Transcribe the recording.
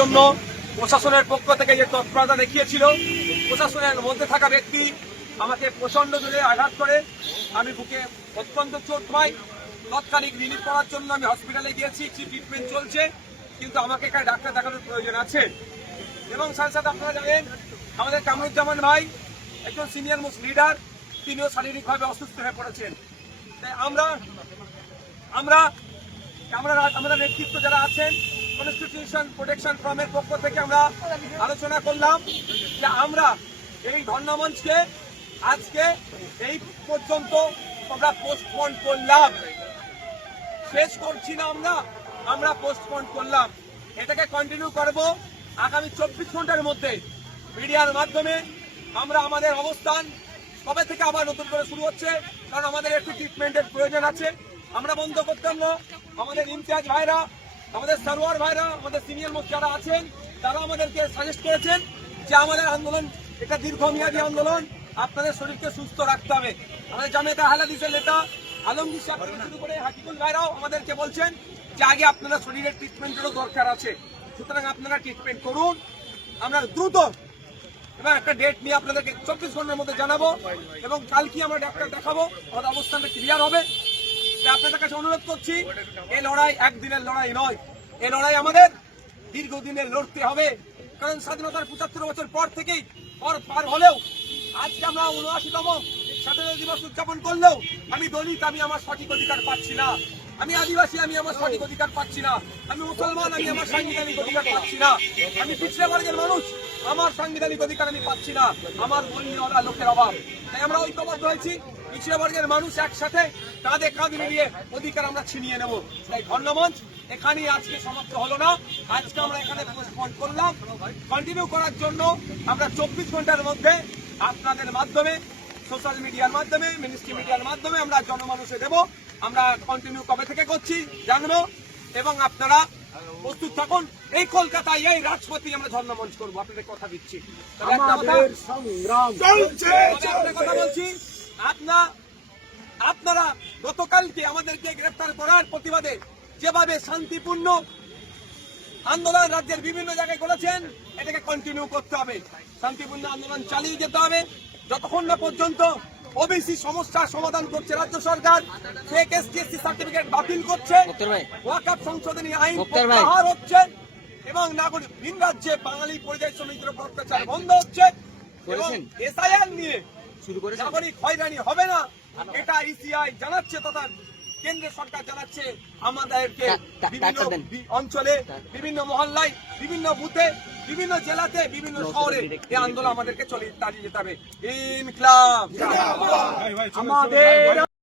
জন্য প্রশাসনের পক্ষ থেকে যে তৎপরতা দেখিয়েছিল প্রশাসনের মধ্যে থাকা ব্যক্তি আমাকে প্রচণ্ড জোরে আঘাত করে আমি বুকে অত্যন্ত চোট পাই তৎকালীন রিলিফ করার জন্য আমি হসপিটালে গিয়েছি ট্রিটমেন্ট চলছে কিন্তু আমাকে এখানে ডাক্তার দেখানোর প্রয়োজন আছে এবং সাথে সাথে আপনারা জানেন আমাদের কামরুজ্জামান ভাই একজন সিনিয়র মোস্ট লিডার তিনিও শারীরিকভাবে অসুস্থ হয়ে পড়েছেন তাই আমরা আমরা আমরা আমাদের নেতৃত্ব যারা আছেন কনস্টিটিউশন প্রোটেকশন ফ্রমের পক্ষ থেকে আমরা আলোচনা করলাম যে আমরা এই ধর্ণামঞ্চকে আজকে এই পর্যন্ত আমরা পোস্টপন করলাম শেষ করছি না আমরা আমরা পোস্টপন করলাম এটাকে কন্টিনিউ করব আগামী চব্বিশ ঘন্টার মধ্যে মিডিয়ার মাধ্যমে আমরা আমাদের অবস্থান কবে থেকে আবার নতুন করে শুরু হচ্ছে কারণ আমাদের একটু ট্রিটমেন্টের প্রয়োজন আছে আমরা বন্ধ করতাম না আমাদের ইনচার্জ ভাইরা আমাদের সারোয়ার ভাইরা আমাদের সিনিয়র মুখ যারা আছেন তারা আমাদেরকে সাজেস্ট করেছেন যে আমাদের আন্দোলন এটা দীর্ঘমেয়াদী আন্দোলন আপনাদের শরীরকে সুস্থ রাখতে হবে আমাদের জামেতা আহলাদিসের নেতা আলমগীর সাহেব শুরু করে হাকিবুল ভাইরাও আমাদেরকে বলছেন যে আগে আপনারা শরীরের ট্রিটমেন্টেরও দরকার আছে সুতরাং আপনারা ট্রিটমেন্ট করুন আমরা দ্রুত এবং একটা ডেট নিয়ে আপনাদেরকে চব্বিশ ঘন্টার মধ্যে জানাবো এবং কালকে আমরা ডাক্তার দেখাবো আমাদের অবস্থানটা ক্লিয়ার হবে আপনাদের কাছে অনুরোধ করছি এই লড়াই একদিনের লড়াই নয় এই লড়াই আমাদের দীর্ঘদিনের লড়তে হবে কারণ স্বাধীনতার পঁচাত্তর বছর পর থেকেই পর পার হলেও আজকে আমরা উনআশিতম স্বাধীনতা দিবস উদযাপন করলেও আমি দলিত আমি আমার সঠিক অধিকার পাচ্ছি না আমি আদিবাসী আমি আমার সঠিক অধিকার পাচ্ছি না আমি মুসলমান আমি আমার সাংবিধানিক অধিকার পাচ্ছি না আমি পিছিয়ে বর্গের মানুষ আমার সাংবিধানিক অধিকার আমি পাচ্ছি না আমার বন্যী ওরা লোকের অভাব তাই আমরা ঐক্যবদ্ধ হয়েছি পিছিয়ে বর্গের মানুষ একসাথে কাঁধে কাঁধ মিলিয়ে অধিকার আমরা ছিনিয়ে নেব তাই ধন্যমঞ্চ এখানে আজকে সমাপ্ত হলো না আজকে আমরা এখানে পোস্টপন করলাম কন্টিনিউ করার জন্য আমরা চব্বিশ ঘন্টার মধ্যে আপনাদের মাধ্যমে সোশ্যাল মিডিয়ার মাধ্যমে মিনিস্ট্রি মিডিয়ার মাধ্যমে আমরা জনমানুষে দেবো আমরা কন্টিনিউ কবে থেকে করছি জানবো এবং আপনারা প্রস্তুত থাকুন এই কলকাতায় এই রাজপথে আমরা ধর্ণা মঞ্চ করবো আপনাদের কথা দিচ্ছি কথা বলছি আপনার আপনারা গতকালকে আমাদেরকে গ্রেফতার করার প্রতিবাদে যেভাবে শান্তিপূর্ণ আন্দোলন রাজ্যের বিভিন্ন জায়গায় করেছেন এটাকে কন্টিনিউ করতে হবে শান্তিপূর্ণ আন্দোলন চালিয়ে যেতে হবে যতক্ষণ না পর্যন্ত ওবিসি সমস্যা সমাধান করছে রাজ্য সরকার ফেক এসটিএসসি সার্টিফিকেট বাতিল করছে ওয়াকআপ সংশোধনী আইন প্রত্যাহার হচ্ছে এবং নাগরিক ভিন রাজ্যে বাঙালি পরিযায়ী শ্রমিকদের অত্যাচার বন্ধ হচ্ছে এবং এসআইআর নিয়ে নাগরিক হয়রানি হবে না এটা ইসিআই e জানাচ্ছে তথা কেন্দ্র সরকার জানাচ্ছে আমাদেরকে বিভিন্ন অঞ্চলে বিভিন্ন মহল্লায় বিভিন্ন বুথে বিভিন্ন জেলাতে বিভিন্ন শহরে এই আন্দোলন আমাদেরকে চলে দাঁড়িয়ে যেতে হবে ইনকলাব আমাদের